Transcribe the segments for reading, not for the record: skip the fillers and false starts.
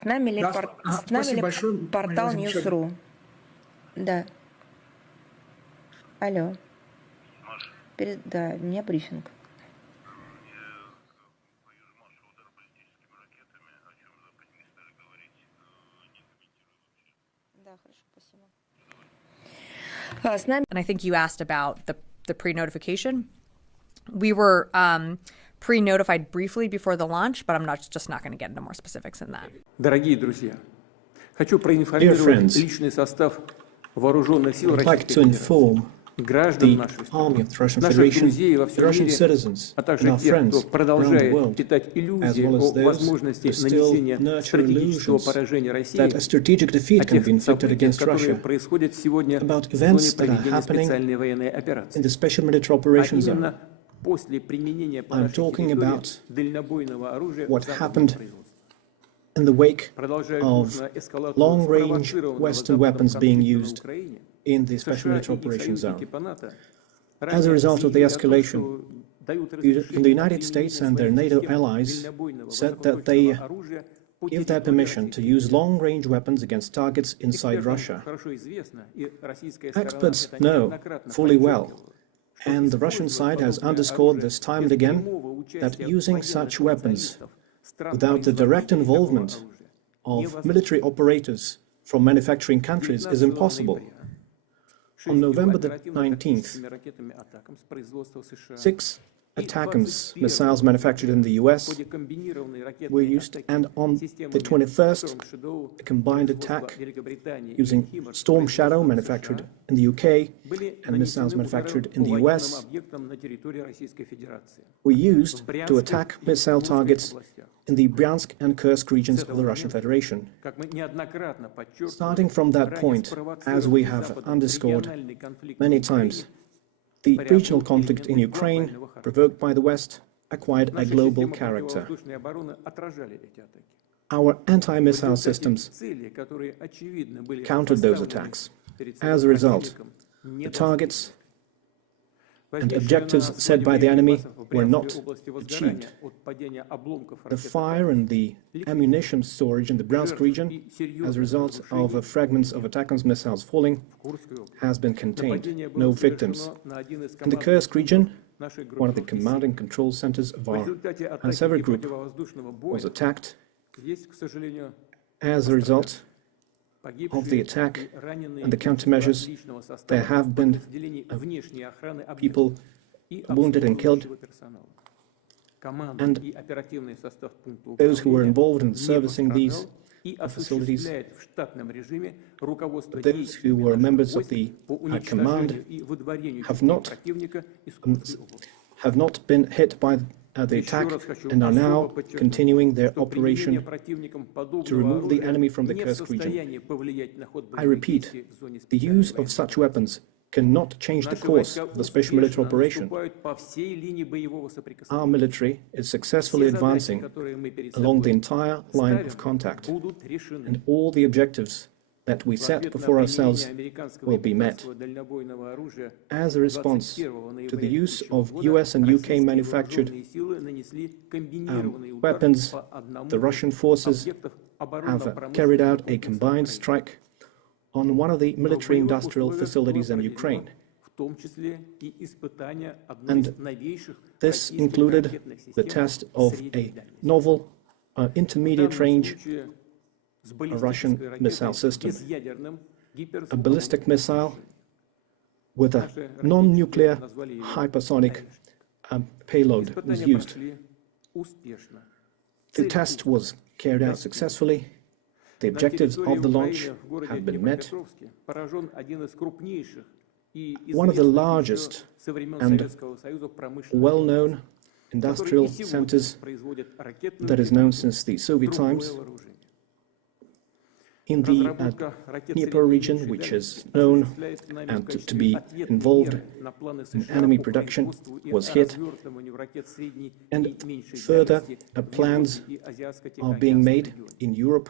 С нами ли портал News.ru? Да. Алло. Да, у меня брифинг. Да, хорошо, спасибо. And I think you asked about the pre-notification. We were pre-notified briefly before the launch, but I'm just not going to get into more specifics than that. Дорогие друзья, хочу проинформировать личный состав вооруженных сил Российской Федерации, граждан нашей страны, наших друзей во всем мире, а также тех, кто продолжает питать иллюзии о возможности нанесения стратегического поражения России, о тех событиях, которые происходят сегодня в зоне проведения специальной военной операции. А именно после применения поражения дальнобойного оружия в западном производстве. In the wake of long-range Western weapons being used in the Special Military Operations Zone. As a result of the escalation, the United States and their NATO allies said that they give their permission to use long-range weapons against targets inside Russia. Experts know fully well, and the Russian side has underscored this time and again, that using such weapons without the direct involvement of military operators from manufacturing countries is impossible. On November the 19th, 6 ATACMS missiles manufactured in the US were used, and on the 21st, a combined attack using Storm Shadow manufactured in the UK and missiles manufactured in the US were used to attack missile targets in the Bryansk and Kursk regions of the Russian Federation. Starting from that point, as we have underscored many times, the regional conflict in Ukraine, provoked by the West, acquired a global character. Our anti-missile systems countered those attacks. As a result, the targets and objectives set by the enemy were not achieved. The fire and the ammunition storage in the Bryansk region, as a result of fragments of ATACMS missiles falling, has been contained. No victims. In the Kursk region, one of the command and control centers of our Sever group was attacked. As a result of the attack and the countermeasures, there have been people wounded and killed, and those who were involved in servicing these facilities, those who were members of the command have not been hit by the attack and are now continuing their operation to remove the enemy from the Kursk region. I repeat, the use of such weapons cannot change the course of the special military operation. Our military is successfully advancing along the entire line of contact, and all the objectives that we set before ourselves will be met. As a response to the use of US and UK manufactured weapons, the Russian forces have carried out a combined strike on one of the military-industrial facilities in Ukraine. And this included the test of a novel intermediate-range a Russian missile system. A ballistic missile with a non-nuclear hypersonic payload was used. The test was carried out successfully. The objectives of the launch have been met. One of the largest and well-known industrial centers that is known since the Soviet times in the Dnieper region, which is known and to be involved in enemy production, was hit. And further plans are being made in Europe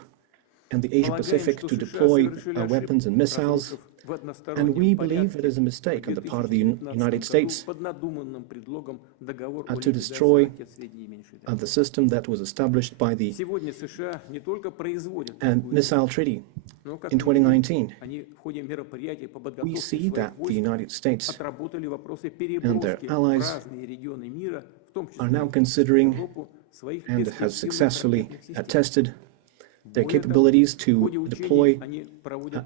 and the Asia-Pacific to deploy weapons and missiles, and we believe it is a mistake on the part of the United States to destroy the system that was established by the Missile Treaty in 2019. We see that the United States and their allies are now considering and have successfully tested their capabilities to deploy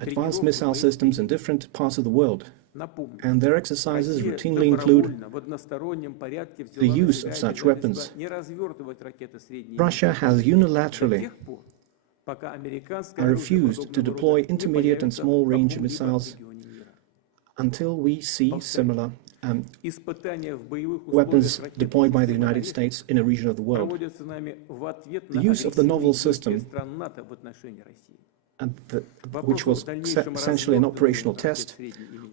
advanced missile systems in different parts of the world. And their exercises routinely include the use of such weapons. Russia has unilaterally refused to deploy intermediate and small-range missiles until we see similar weapons deployed by the United States in a region of the world. The use of the novel system, which was essentially an operational test,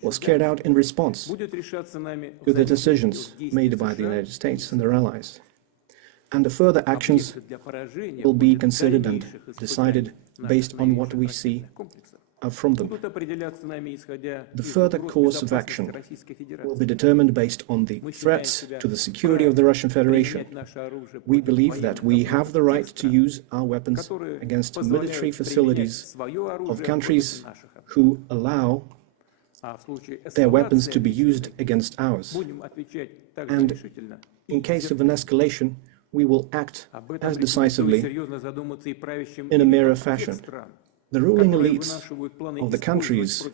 was carried out in response to the decisions made by the United States and their allies. And the further actions will be considered and decided based on what we see from them. The further course of action will be determined based on the threats to the security of the Russian Federation. We believe that we have the right to use our weapons against military facilities of countries who allow their weapons to be used against ours. And in case of an escalation, we will act as decisively in a mirror fashion. The ruling elites of the countries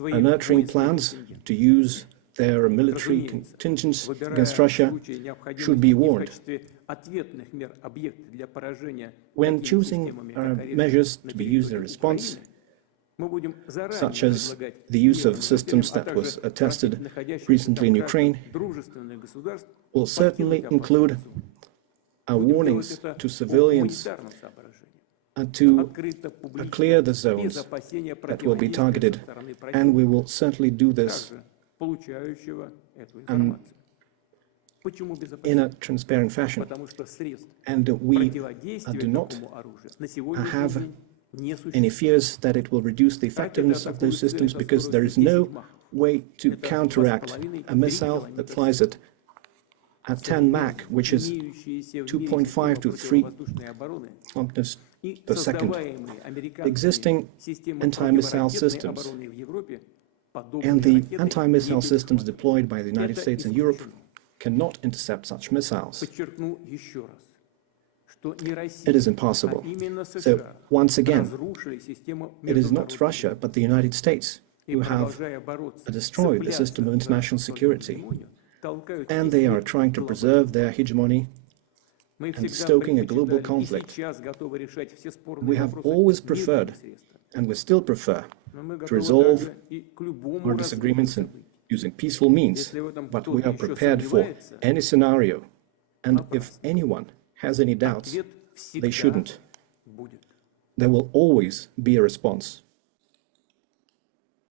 are nurturing plans to use their military contingents against Russia should be warned. When choosing measures to be used in response, such as the use of systems that was tested recently in Ukraine, will certainly include warnings to civilians to clear the zones that will be targeted, and we will certainly do this in a transparent fashion. And we do not have any fears that it will reduce the effectiveness of those systems, because there is no way to counteract a missile that flies at 10 Mach, which is 2.5 to 3 kilometers per second. Existing anti-missile systems and the anti-missile systems deployed by the United States and Europe cannot intercept such missiles. It is impossible. So, once again, it is not Russia, but the United States who have destroyed the system of international security. And they are trying to preserve their hegemony and stoking a global conflict. We have always preferred, and we still prefer, to resolve our disagreements using peaceful means, but we are prepared for any scenario, and if anyone has any doubts, they shouldn't. There will always be a response.